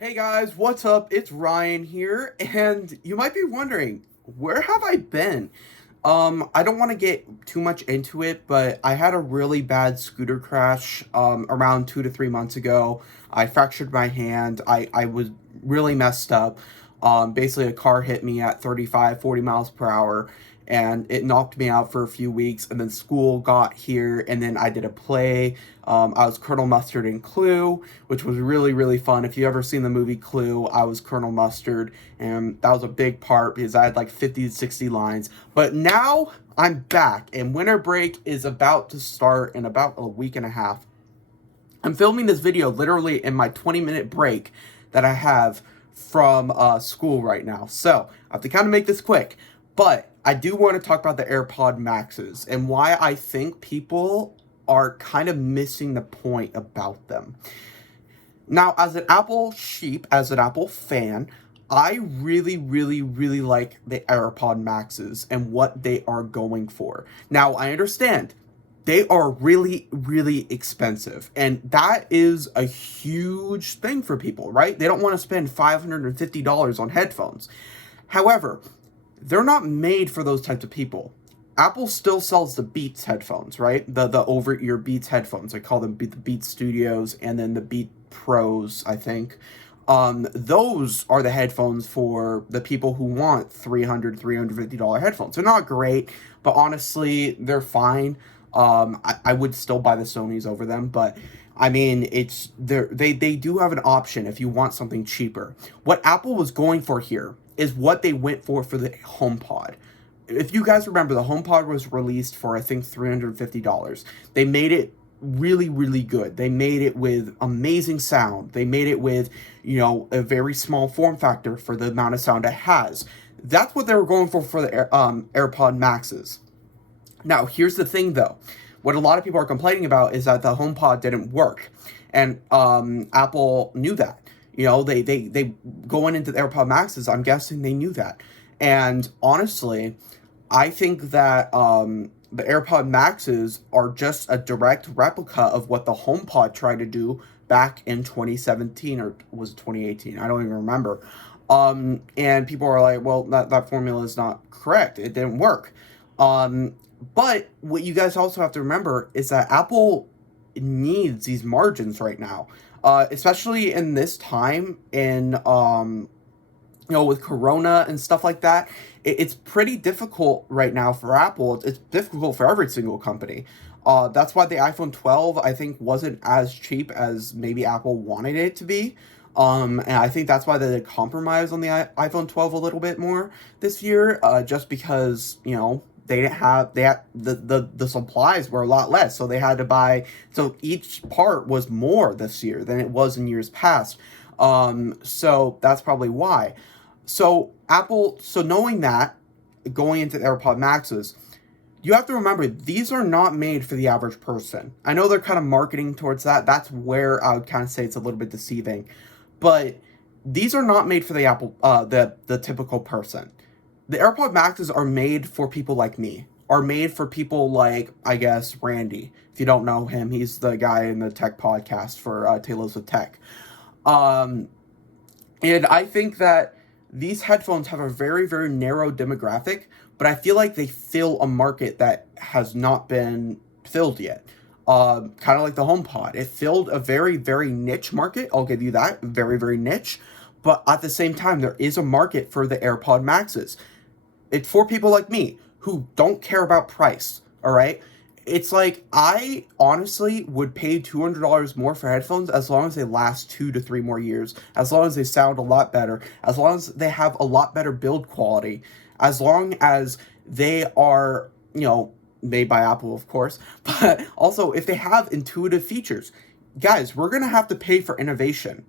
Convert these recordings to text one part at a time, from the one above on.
Hey guys, what's up? It's Ryan here, and you might be wondering, where have I been? I don't want to get too much into it, but I had a really bad scooter crash around 2 to 3 months ago. I fractured my hand. I was really messed up. Basically, a car hit me at 35, 40 miles per hour, and it knocked me out for a few weeks. And then school got here, and then I did a play. I was Colonel Mustard in Clue, which was really, really fun. If you ever seen the movie Clue, I was Colonel Mustard, and that was a big part because I had like 50 to 60 lines. But now I'm back, and winter break is about to start in about a week and a half. I'm filming this video literally in my 20-minute break that I have from school right now. So I have to kind of make this quick. But I do want to talk about the AirPod Maxes and why I think people are kind of missing the point about them. Now, as an Apple sheep, as an Apple fan, I really, really, really like the AirPod Maxes and what they are going for. Now, I understand they are really, really expensive, and that is a huge thing for people, right? They don't want to spend $550 on headphones. However, they're not made for those types of people. Apple still sells the Beats headphones, right? The over ear Beats headphones. I call them the Beats Studios and then the Beat Pros, I think. Those are the headphones for the people who want $350 headphones. They're not great, but honestly, they're fine. I would still buy the Sonys over them, but I mean, they do have an option if you want something cheaper. What Apple was going for here is what they went for the HomePod. If you guys remember, the HomePod was released for, I think, $350. They made it really, really good. They made it with amazing sound. They made it with, a very small form factor for the amount of sound it has. That's what they were going for the AirPod Maxes. Now, here's the thing, though. What a lot of people are complaining about is that the HomePod didn't work, and Apple knew that. They going into the AirPod Maxes. I'm guessing they knew that, and honestly, I think that the AirPod Maxes are just a direct replica of what the HomePod tried to do back in 2017, or was it 2018? I don't even remember. And people are like, well, that formula is not correct. It didn't work. But what you guys also have to remember is that Apple needs these margins right now, especially in this time with Corona and stuff like that. It's pretty difficult right now for Apple. It's difficult for every single company. That's why the iPhone 12, I think, wasn't as cheap as maybe Apple wanted it to be. And I think that's why they compromised on the iPhone 12 a little bit more this year, just because, they didn't have the supplies were a lot less, so they had to buy, so each part was more this year than it was in years past. So that's probably why. So knowing that, going into the AirPod Maxes, you have to remember these are not made for the average person. I know they're kind of marketing towards that. That's where I would kind of say it's a little bit deceiving, but these are not made for the typical person. The AirPod Maxes are made for people like me, are made for people like, I guess, Randy. If you don't know him, he's the guy in the tech podcast for Tales of Tech. Um, and I think that these headphones have a very, very narrow demographic, but I feel like they fill a market that has not been filled yet. Kind of like the HomePod. It filled a very, very niche market. I'll give you that. Very, very niche. But at the same time, there is a market for the AirPod Maxes. It's for people like me who don't care about price, all right? It's like, I honestly would pay $200 more for headphones as long as they last 2 to 3 more years, as long as they sound a lot better, as long as they have a lot better build quality, as long as they are, made by Apple, of course, but also if they have intuitive features. Guys, we're going to have to pay for innovation,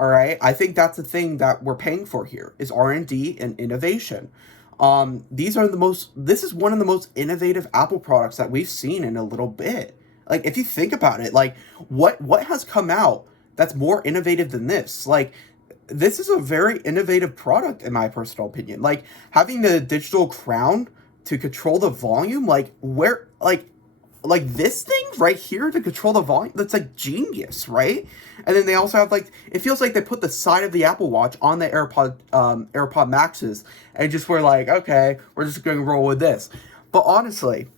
all right? I think that's the thing that we're paying for here is R&D and innovation. This is one of the most innovative Apple products that we've seen in a little bit. Like, if you think about it, like, what has come out that's more innovative than this? Like, this is a very innovative product, in my personal opinion. Like, having the digital crown to control the volume, like, like this thing right here to control the volume, that's like genius, right? And then they also have like, it feels like they put the side of the Apple Watch on the AirPod Maxes, and just were like, okay, we're just going to roll with this. But honestly,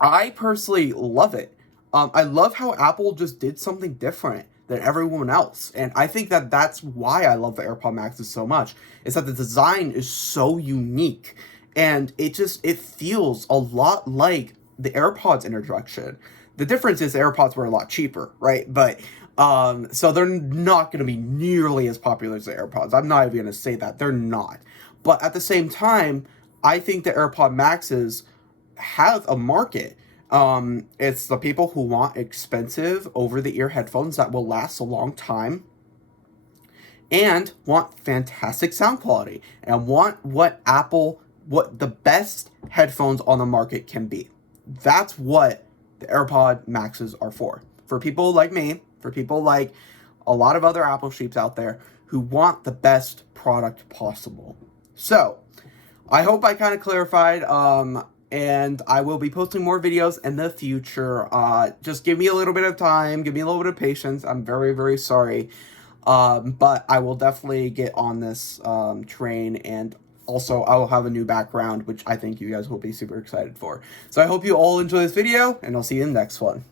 I personally love it. I love how Apple just did something different than everyone else, and I think that that's why I love the AirPod Maxes so much. Is that the design is so unique, and it feels a lot like the AirPods introduction. The difference is the AirPods were a lot cheaper, right? But so they're not going to be nearly as popular as the AirPods. I'm not even going to say that they're not. But at the same time, I think the AirPod Maxes have a market. It's the people who want expensive over-the-ear headphones that will last a long time and want fantastic sound quality and want what the best headphones on the market can be. That's what the AirPod Maxes are for. For people like me, for people like a lot of other Apple sheeps out there who want the best product possible. So, I hope I kind of clarified, and I will be posting more videos in the future. Just give me a little bit of time, give me a little bit of patience. I'm very, very sorry. But I will definitely get on this train, and also I will have a new background, which I think you guys will be super excited for. So I hope you all enjoy this video, and I'll see you in the next one.